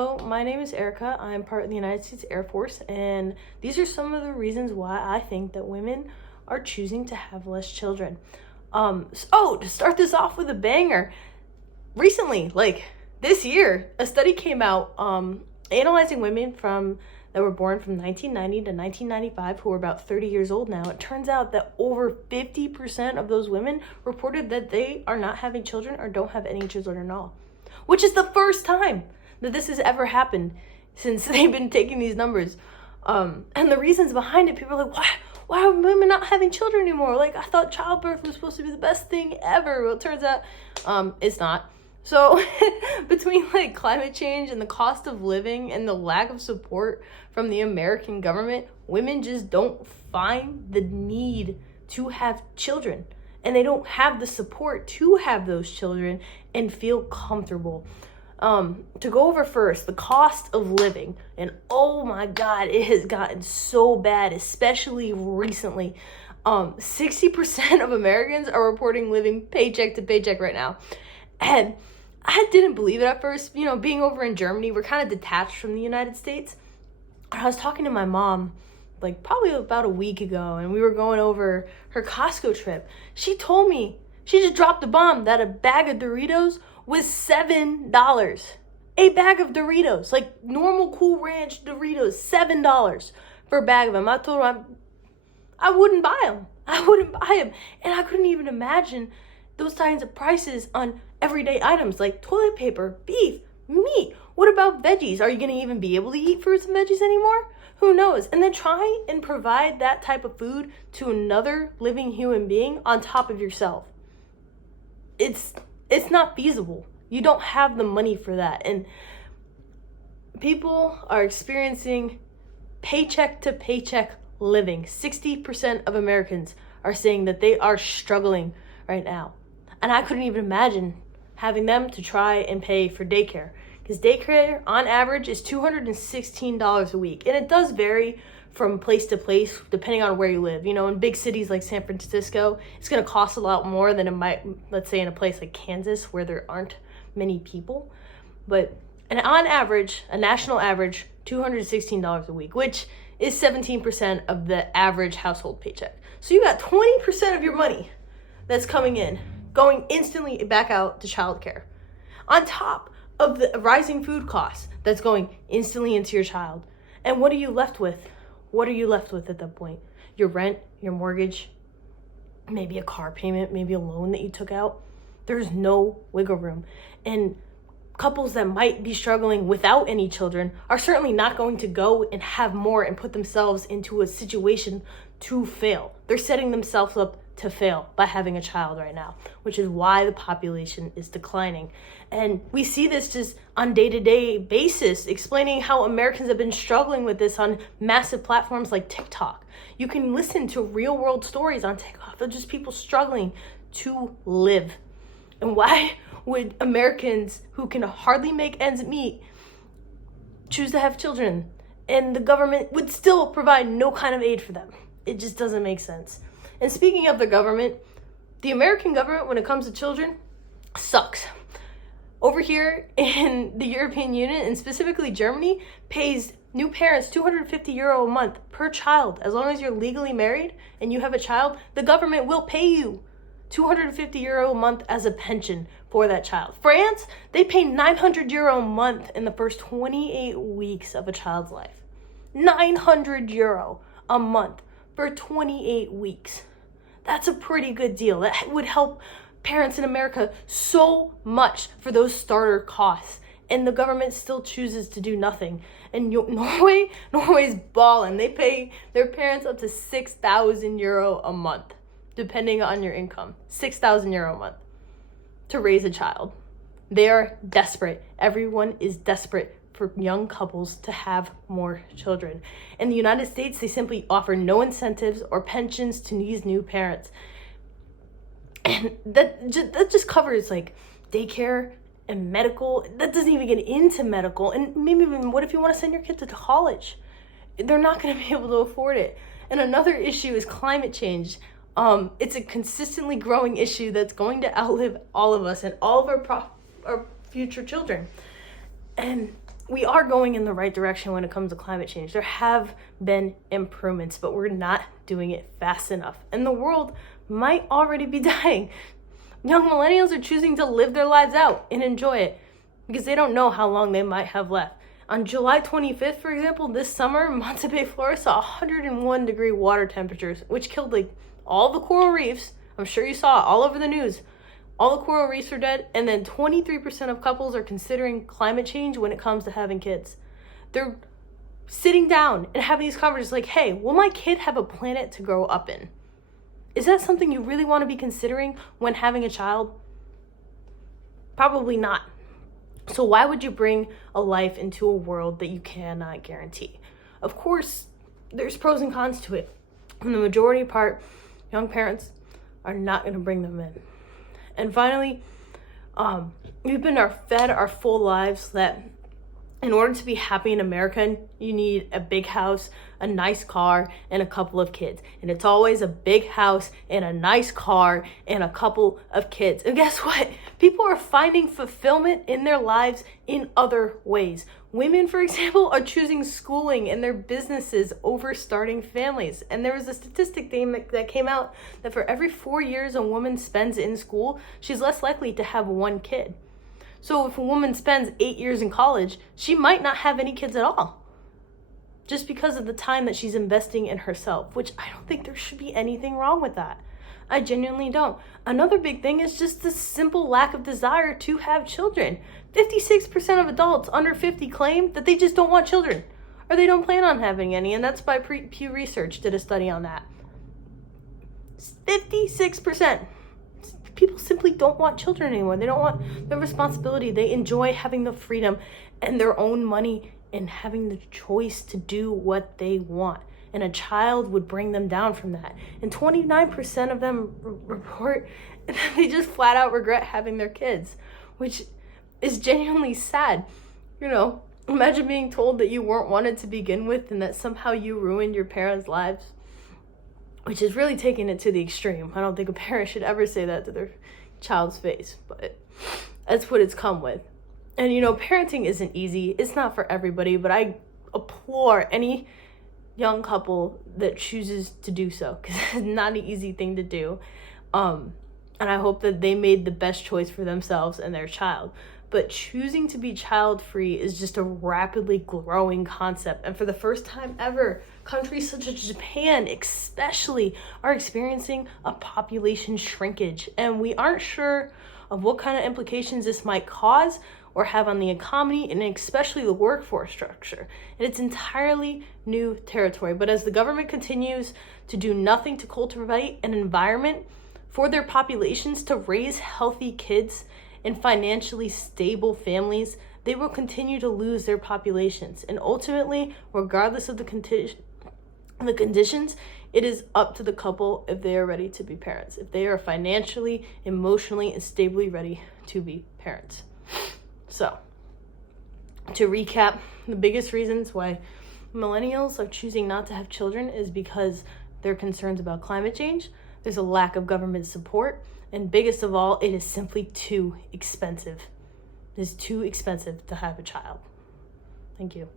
Hello, my name is Erica. I'm part of the United States Air Force, and these are some of the reasons why I think that women are choosing to have less children. To start this off with a banger, recently, like this year, a study came out analyzing women that were born from 1990 to 1995 who are about 30 years old now. It turns out that over 50% of those women reported that they are not having children or don't have any children at all, which is the first time that this has ever happened since they've been taking these numbers. And the reasons behind it, people are like, why are women not having children anymore? Like, I thought childbirth was supposed to be the best thing ever. Well, it turns out it's not. So between like climate change and the cost of living and the lack of support from the American government, women just don't find the need to have children. And they don't have the support to have those children and feel comfortable. To go over first, the cost of living, and oh my God, it has gotten so bad, especially recently. 60% of Americans are reporting living paycheck to paycheck right now. And I didn't believe it at first. You know, being over in Germany, we're kind of detached from the United States. I was talking to my mom, like probably about a week ago, and we were going over her Costco trip. She told me, she just dropped a bomb that a bag of Doritos was $7. A bag of Doritos, like normal Cool Ranch Doritos, $7 for a bag of them. I told her I wouldn't buy them. And I couldn't even imagine those kinds of prices on everyday items like toilet paper, beef, meat. What about veggies? Are you going to even be able to eat fruits and veggies anymore? Who knows? And then try and provide that type of food to another living human being on top of yourself. It's not feasible. You don't have the money for that. And people are experiencing paycheck to paycheck living. 60% of Americans are saying that they are struggling right now. And I couldn't even imagine having them to try and pay for daycare. Because daycare, on average, is $216 a week. And it does vary from place to place, depending on where you live. You know, in big cities like San Francisco, it's going to cost a lot more than it might, let's say, in a place like Kansas, where there aren't many people. And on average, a national average, $216 a week, which is 17% of the average household paycheck. So you got 20% of your money that's coming in, going instantly back out to childcare, on top of the rising food costs that's going instantly into your child. And what are you left with? What are you left with at that point? Your rent, your mortgage, maybe a car payment, maybe a loan that you took out. There's no wiggle room. And couples that might be struggling without any children are certainly not going to go and have more and put themselves into a situation to fail. They're setting themselves up to fail by having a child right now, which is why the population is declining. And we see this just on day-to-day basis, explaining how Americans have been struggling with this on massive platforms like TikTok. You can listen to real-world stories on TikTok of just people struggling to live. And why would Americans who can hardly make ends meet choose to have children, and the government would still provide no kind of aid for them? It just doesn't make sense. And speaking of the government, the American government, when it comes to children, sucks. Over here in the European Union, and specifically Germany, pays new parents €250 a month per child. As long as you're legally married and you have a child, the government will pay you €250 a month as a pension for that child. France, they pay €900 a month in the first 28 weeks of a child's life. €900 a month for 28 weeks. That's a pretty good deal. That would help parents in America so much for those starter costs. And the government still chooses to do nothing. And Norway's balling. They pay their parents up to €6,000 a month, depending on your income. €6,000 a month to raise a child. They are desperate. Everyone is desperate for young couples to have more children. In the United States, they simply offer no incentives or pensions to these new parents. And that just covers like daycare and medical. That doesn't even get into medical. And maybe even, what if you want to send your kid to college? They're not going to be able to afford it. And another issue is climate change. It's a consistently growing issue that's going to outlive all of us and all of our future children. And we are going in the right direction when it comes to climate change. There have been improvements, but we're not doing it fast enough. And the world might already be dying. Young millennials are choosing to live their lives out and enjoy it because they don't know how long they might have left. On July 25th, for example, this summer, Montebello, Florida saw 101-degree water temperatures, which killed like all the coral reefs. I'm sure you saw it all over the news. All the coral reefs are dead, and then 23% of couples are considering climate change when it comes to having kids. They're sitting down and having these conversations like, hey, will my kid have a planet to grow up in? Is that something you really want to be considering when having a child? Probably not. So why would you bring a life into a world that you cannot guarantee? Of course, there's pros and cons to it. And the majority part, young parents are not going to bring them in. And finally, we've been fed our full lives that in order to be happy in America, you need a big house, a nice car, and a couple of kids. And it's always a big house and a nice car and a couple of kids. And guess what? People are finding fulfillment in their lives in other ways. Women, for example, are choosing schooling in their businesses over starting families. And there was a statistic that came out that for every 4 years a woman spends in school, she's less likely to have one kid. So if a woman spends 8 years in college, she might not have any kids at all, just because of the time that she's investing in herself, which I don't think there should be anything wrong with that. I genuinely don't. Another big thing is just the simple lack of desire to have children. 56% of adults under 50 claim that they just don't want children, or they don't plan on having any, and that's by Pew Research did a study on that. 56%. People simply don't want children anymore. They don't want the responsibility. They enjoy having the freedom and their own money and having the choice to do what they want. And a child would bring them down from that. And 29% of them report that they just flat out regret having their kids, which is genuinely sad. You know, imagine being told that you weren't wanted to begin with and that somehow you ruined your parents' lives, which is really taking it to the extreme. I don't think a parent should ever say that to their child's face, but that's what it's come with. And you know, parenting isn't easy. It's not for everybody, but I applaud any young couple that chooses to do so, because it's not an easy thing to do. And I hope that they made the best choice for themselves and their child. But choosing to be child-free is just a rapidly growing concept. And for the first time ever, countries such as Japan especially are experiencing a population shrinkage. And we aren't sure of what kind of implications this might cause or have on the economy and especially the workforce structure. And it's entirely new territory. But as the government continues to do nothing to cultivate an environment for their populations to raise healthy kids in financially stable families, they will continue to lose their populations. And ultimately, regardless of the conditions, it is up to the couple if they are ready to be parents, if they are financially, emotionally, and stably ready to be parents. So, to recap, the biggest reasons why millennials are choosing not to have children is because they're concerned about climate change, there's a lack of government support, and biggest of all, it is simply too expensive. It is too expensive to have a child. Thank you.